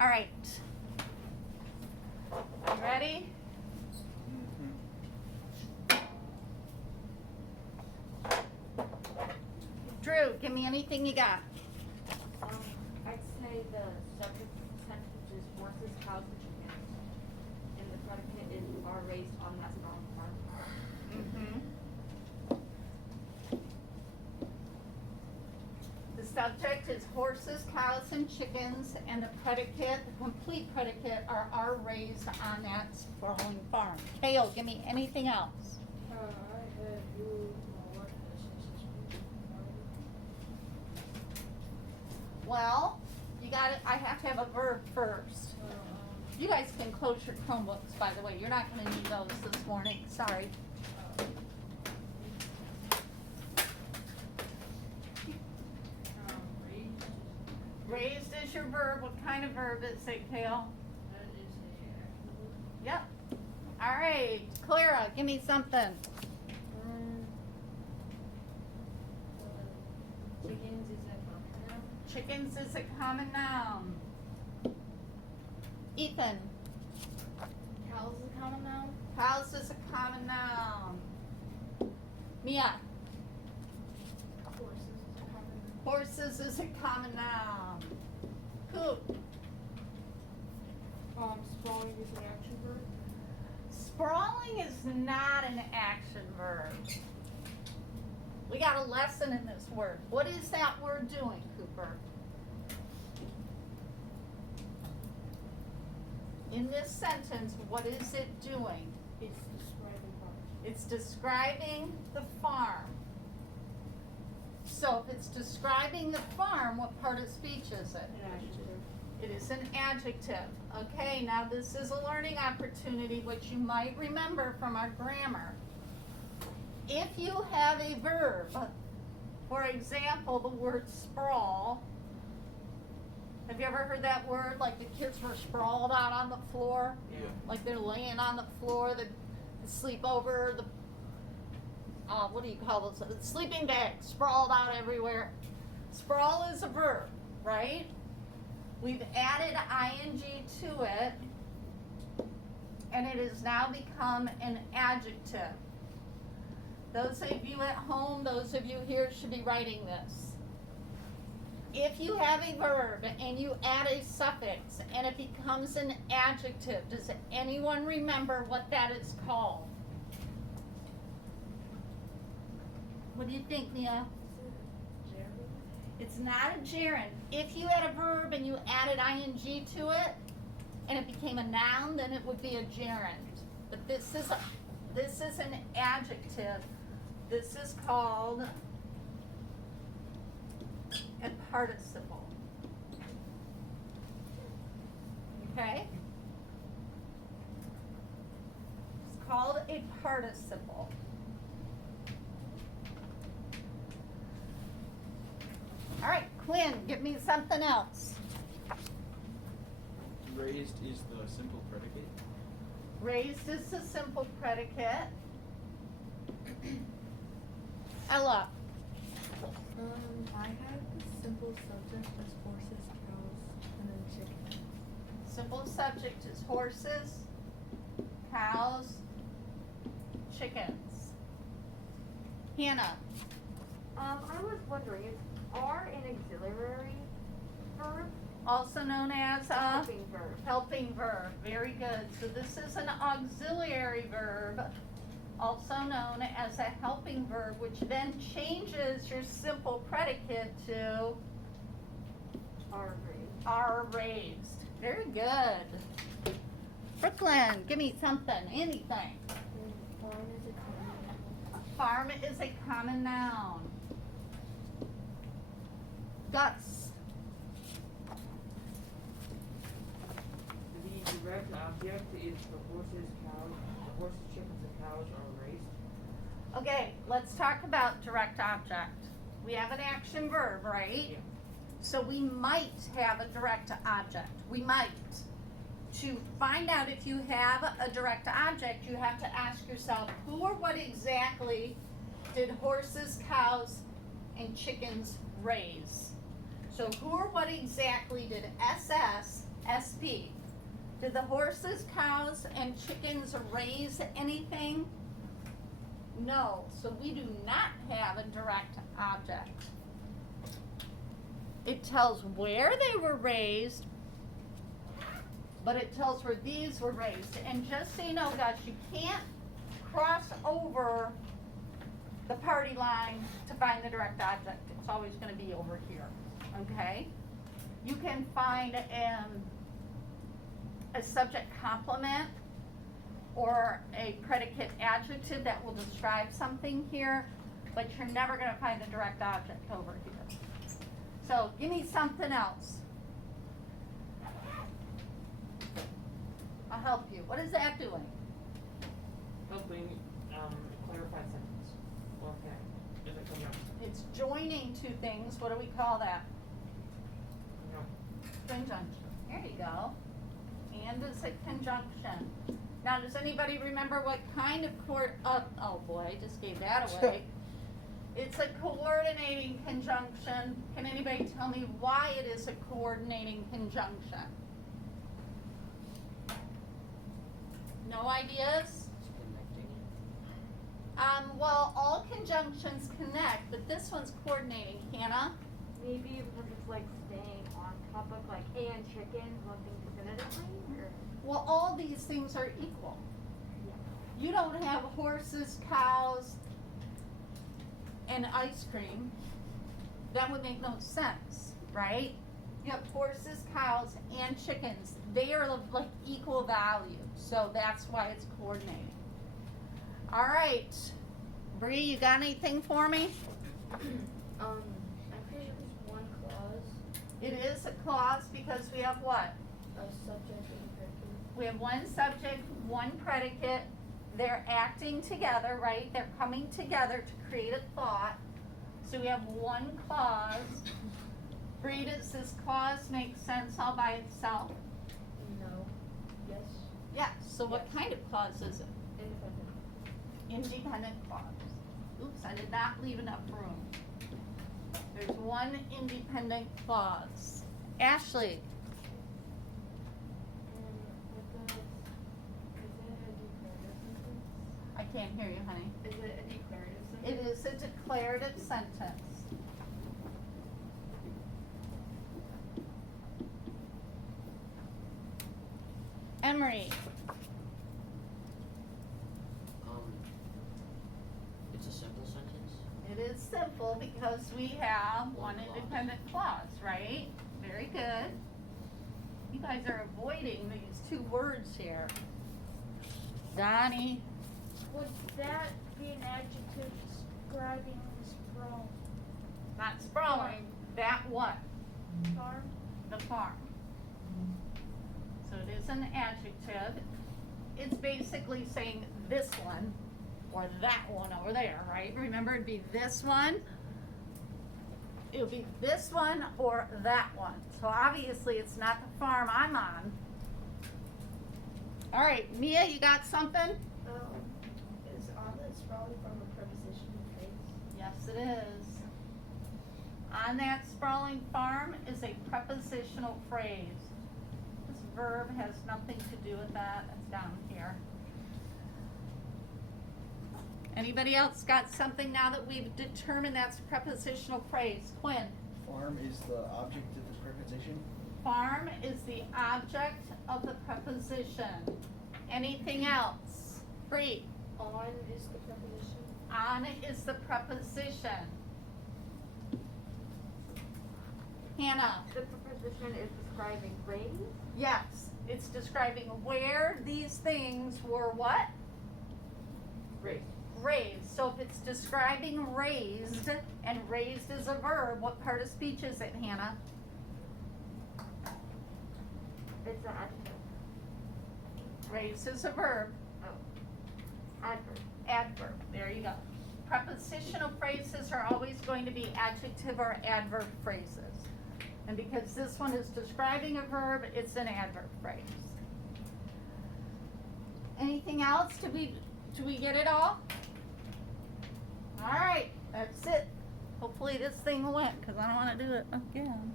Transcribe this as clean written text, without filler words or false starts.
All right. You ready? Drew, give me anything you got. I'd say the subject sentence is horses, cows, and chickens. And the predicate is are raised on that strong farm. The subject is horses, cows, and chickens, and the predicate, the complete predicate, are raised on that sprawling farm. Kale, give me anything else. I had you what Well, you got it. I have to have a verb first. You guys can close your Chromebooks, by the way. You're not going to need those this morning. Sorry. Raised is your verb. What kind of verb is it, Kale? that is a Yep. All right. Clara, give me something. Chickens is a common noun. Chickens is a common noun. Ethan, Cows is a common noun. cows is a common noun. Mia, horses is a common horses is a common noun. Coop, sprawling is an action verb. sprawling is not an action verb. We got a lesson in this word. What is that word doing, Cooper? In this sentence, what is it doing? It's describing farms. It's describing the farm. So if it's describing the farm, what part of speech is it? An adjective. It is an adjective. Okay, now this is a learning opportunity, which you might remember from our grammar. If you have a verb, for example, the word sprawl. Have you ever heard that word? Like the kids were sprawled out on the floor? Yeah. Like they're laying on the floor, they sleep over the, what do you call those? The sleeping bag, sprawled out everywhere. Sprawl is a verb, right? We've added ing to it, and it has now become an adjective. Those of you at home, those of you here should be writing this. If you have a verb and you add a suffix and it becomes an adjective, does anyone remember what that is called? What do you think, Mia? It's not a gerund. If you had a verb and you added ing to it and it became a noun, then it would be a gerund. But this is an adjective. This is called a participle. Okay? It's called a participle. All right, Quinn, give me something else. Raised is the simple predicate. Raised is the simple predicate. Ella, I have the simple subject as horses, cows, and then chicken. simple subject is horses, cows, chickens. Hannah, I was wondering, is are an auxiliary verb? also known as a Helping verb. helping verb. Very good. So this is an auxiliary verb, also known as a helping verb, which then changes your simple predicate to Are raised. are raised. Very good. Brooklyn, give me something, anything. Farm is a common noun. Farm is a common noun. Gus, The direct object is the horses, chickens, and cows are raised. okay, let's talk about direct object. We have an action verb, right? Yeah. So we might have a direct object. We might. To find out if you have a direct object, you have to ask yourself, who or what exactly did horses, cows, and chickens raise? So who or what exactly did SS SP. Did the horses, cows, and chickens raise anything? No, so we do not have a direct object. It tells where they were raised, but it tells where these were raised. And just so you know, guys, you can't cross over the party line to find the direct object. It's always gonna be over here, okay? You can find a subject complement or a predicate adjective that will describe something here, but you're never gonna find the direct object over here. So give me something else. I'll help you. What is that doing? Helping, clarify sentence. Okay. Is it conjunction? It's joining two things. What do we call that? No. Conjunction. There you go. And is a conjunction. Now, does anybody remember what kind of oh boy, I just gave that away. It's a coordinating conjunction. Can anybody tell me why it is a coordinating conjunction? No ideas? It's connecting it. Well, all conjunctions connect, but this one's coordinating. Hannah? Maybe because it's like staying on topic, like and chicken, one thing definitively, or? Well, all these things are equal. Yeah. You don't have horses, cows, and ice cream. That would make no sense, right? You have horses, cows, and chickens. They are of like equal value, so that's why it's coordinating. All right, Bree, you got anything for me? I'm pretty sure there's one clause, It is a clause because we have what? a subject and predicate. We have one subject, one predicate. They're acting together, right? They're coming together to create a thought. So we have one clause. Bree, does this clause make sense all by itself? No. Yes. Yes. So what Yes. kind of clause is it? Independent. Independent clause. Oops, I did not leave enough room. There's one independent clause. Ashley, I can't hear you, honey. Is it a declarative It sentence? is a declarative sentence. Emery, It's a simple sentence. it is simple because we have one independent clause, right? Very good. You guys are avoiding these two words here. Donnie, Would that be an adjective describing the sprawl not sprawling, that what? farm? The farm. So it is an adjective. It's basically saying this one or that one over there, right? Remember, it'd be this one. It would be this one or that one. So obviously it's not the farm I'm on. All right, Mia, you got something? Is on the sprawling farm a prepositional phrase? Yes, it is. On that sprawling farm is a prepositional phrase. This verb has nothing to do with that. It's down here. Anybody else got something now that we've determined that's a prepositional phrase? Quinn? Farm is the object of the preposition. Farm is the object of the preposition. Anything else? Bree? On is the preposition. On is the preposition. Hannah? The preposition is describing raise? Yes, it's describing where these things were what? Raised. Raised. So if it's describing raised, and raised is a verb, what part of speech is it, Hannah? It's an adjective. Raised is a verb, Oh. Adverb. adverb. There you go. Prepositional phrases are always going to be adjective or adverb phrases. And because this one is describing a verb, it's an adverb phrase. Anything else? Did we get it all? All right, that's it. Hopefully this thing went, because I don't want to do it again.